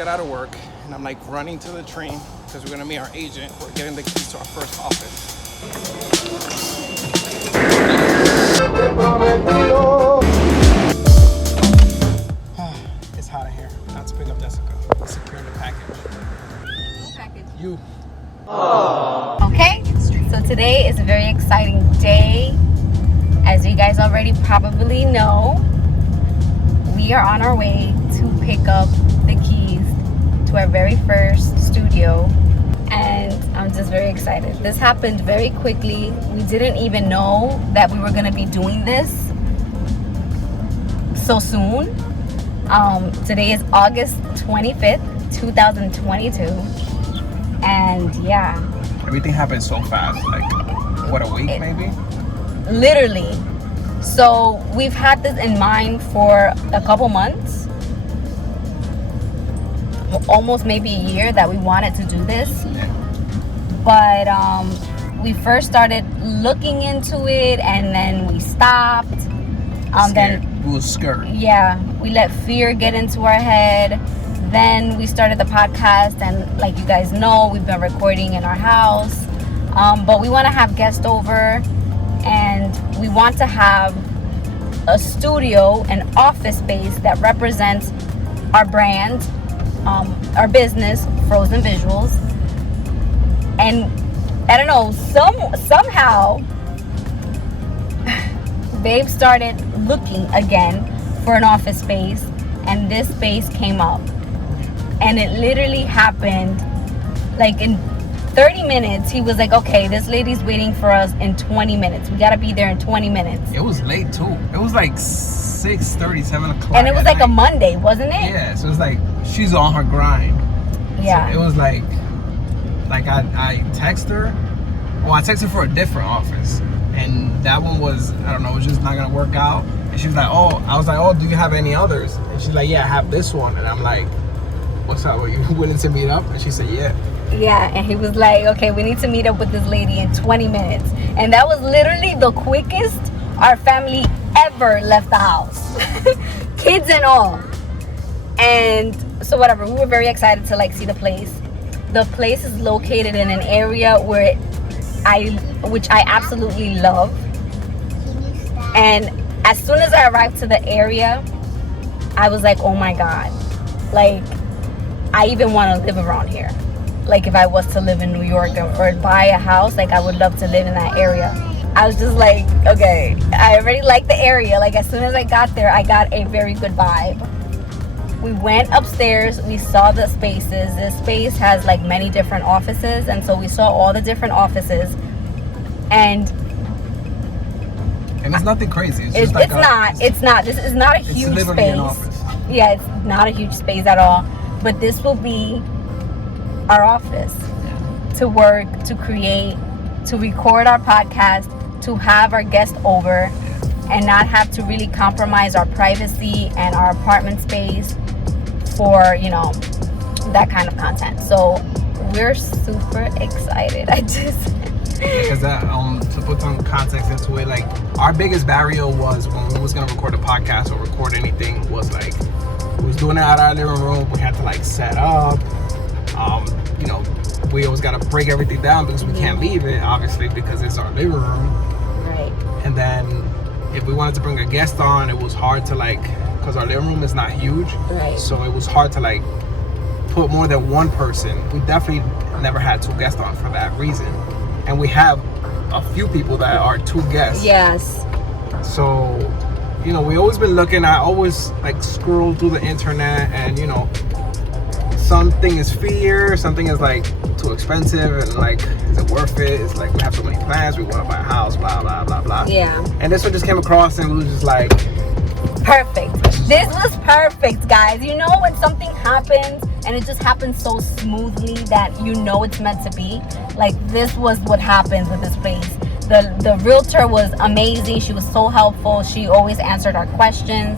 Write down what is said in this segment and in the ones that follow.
got out of work, and I'm like running to the train because we're gonna meet our agent. We're getting the keys to our first office. It's hot in here. Not to pick up Jessica. Securing the package. What package? You. Okay, so today is a very exciting day. As you guys already probably know, we are on our way to pick up the keys to our very first studio, and I'm just very excited. This happened very quickly. We didn't even know that we were going to be doing this so soon. Today is August 25th, 2022, and yeah, Everything happened so fast. Like, what, a week maybe? literally. So we've had this in mind for a couple months, almost maybe a year, that we wanted to do this. Yeah. But we first started looking into it, and then we stopped. Then We were scared. yeah, we let fear get into our head. Then we started the podcast, and like you guys know, we've been recording in our house. But we want to have guests over, and we want to have a studio, an office space that represents our brand, our business, Frozen Visuals. And I don't know, somehow they've started looking again for an office space, and this space came up. And it literally happened like in 30 minutes. He was like, okay, this lady's waiting for us in 20 minutes. We got to be there in 20 minutes. It was late too. It was like 6:30, 7 o'clock. And it was at like a night. Monday, wasn't it? Yeah, so it's like she's on her grind. Yeah. So it was like I text her. Well, I texted her for a different office, and that one was, I don't know, it was just not gonna work out. And she was like, oh, I was like, oh, do you have any others? And she's like, yeah, I have this one. And I'm like, what's up? Are you willing to meet up? And she said, yeah. Yeah, and he was like, okay, we need to meet up with this lady in 20 minutes. And that was literally the quickest our family ever left the house. Kids and all. And so whatever, we were very excited to like see the place. The place is located in an area which I absolutely love. And as soon as I arrived to the area, I was like, oh my God, like, I even want to live around here. Like, if I was to live in New York or buy a house, like, I would love to live in that area. I was just like, okay, I already like the area. Like, as soon as I got there, I got a very good vibe. We went upstairs, we saw the spaces. This space has like many different offices, and so we saw all the different offices. And it's nothing crazy. It's just it's not. This is not a huge literally an space. office. Yeah, it's not a huge space at all. But this will be our office to work, to create, to record our podcast, to have our guests over, and not have to really compromise our privacy and our apartment space for, you know, that kind of content. So we're super excited. Because to put some context into it, like, our biggest barrier was when we was gonna record a podcast or record anything, was like, we was doing it out of our living room. We had to like set up. You know, we always gotta break everything down because we can't leave it, obviously, because it's our living room. Right. And then if we wanted to bring a guest on, it was hard to like, because our living room is not huge. Right. So it was hard to like put more than one person. We definitely never had two guests on for that reason. And we have a few people that are two guests. Yes. So, you know, we always been looking. I always like scroll through the internet, and you know, something is fear, something is like too expensive, and like, is it worth it? It's like, we have so many plans, we want to buy a house, blah blah blah blah. Yeah. And this one just came across, and we was just like, perfect. This was perfect, guys. You know when something happens and it just happens so smoothly that you know it's meant to be? Like, this was what happens with this place. The realtor was amazing. She was so helpful. She always answered our questions.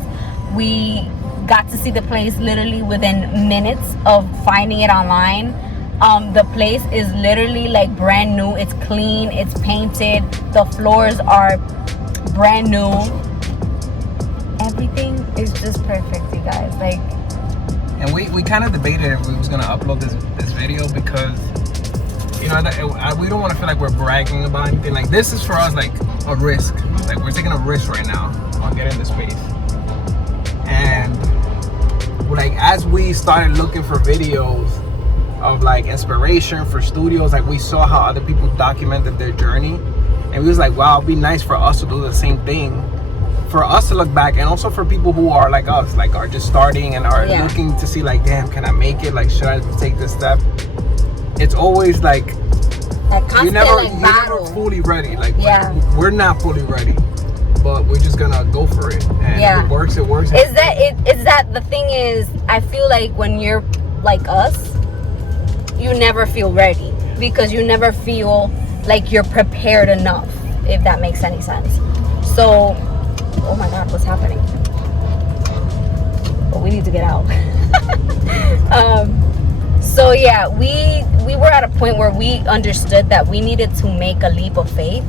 We got to see the place literally within minutes of finding it online. The place is literally like brand new. It's clean, it's painted, the floors are brand new. Everything is just perfect, you guys. Like, And we kind of debated if we was gonna upload this video because, you know, we don't want to feel like we're bragging about anything. Like, this is for us like a risk. Like, we're taking a risk right now on getting into space. And like, as we started looking for videos of like inspiration for studios, like we saw how other people documented their journey, and we was like, wow, it'd be nice for us to do the same thing, for us to look back, and also for people who are like us, like are just starting and are looking to see like, damn, can I make it? Like, should I take this step? It's always like you're never fully ready. Like, we're not fully ready, but we're just gonna go for it. And if it works, it works. Is that the thing is, I feel like when you're like us, you never feel ready because you never feel like you're prepared enough, if that makes any sense. So, oh my God, what's happening? But we need to get out. So yeah, we were at a point where we understood that we needed to make a leap of faith.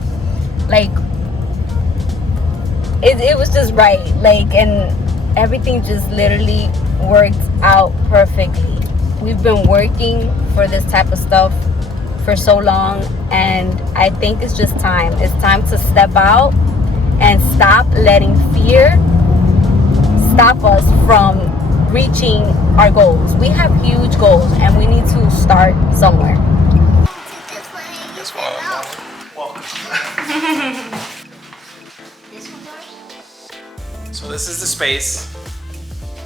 Like, it was just right. Like, and everything just literally worked out perfectly. We've been working for this type of stuff for so long, and I think it's just time. It's time to step out and stop letting fear stop us from reaching our goals. We have huge goals, and we need to start somewhere. This one, welcome. So this is the space.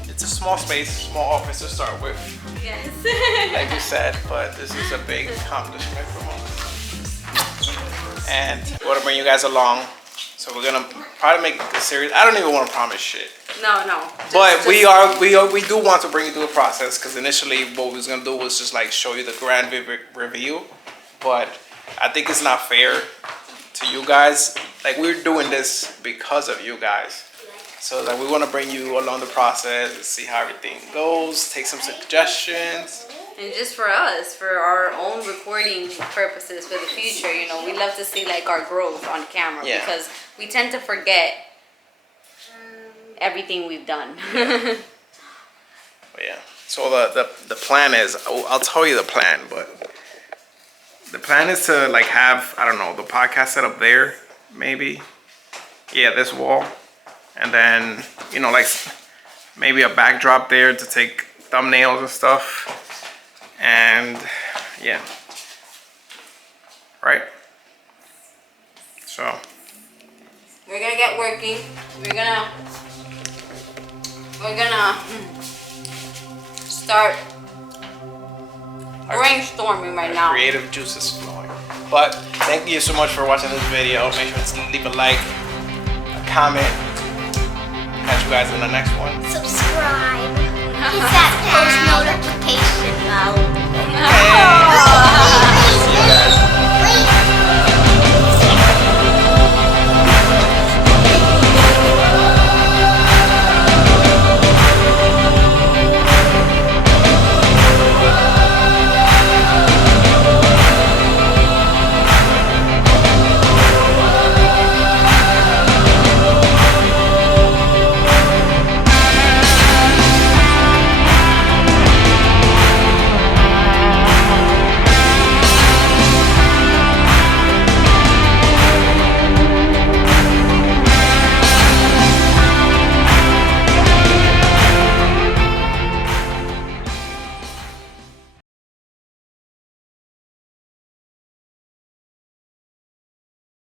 It's a small space, small office to start with. Yes. Like we said, but this is a big accomplishment from us. And we want to bring you guys along. So we're gonna probably make a series. I don't even want to promise shit. No. But we do want to bring you through the process, because initially what we was gonna do was just like show you the grand review. But I think it's not fair to you guys. Like, we're doing this because of you guys. So like, we want to bring you along the process and see how everything goes, take some suggestions. And just for us, for our own recording purposes for the future, you know, we love to see like our growth on camera, because we tend to forget everything we've done. But yeah. So the plan is, I'll tell you the plan, but the plan is to like have, I don't know, the podcast set up there, maybe. Yeah, this wall. And then, you know, like maybe a backdrop there to take thumbnails and stuff. And yeah. Right? So we're gonna get working. We're gonna start brainstorming right now. Creative juices flowing. But thank you so much for watching this video. Make sure to leave a like, a comment. Catch you guys in the next one. Subscribe. Hit that post notification.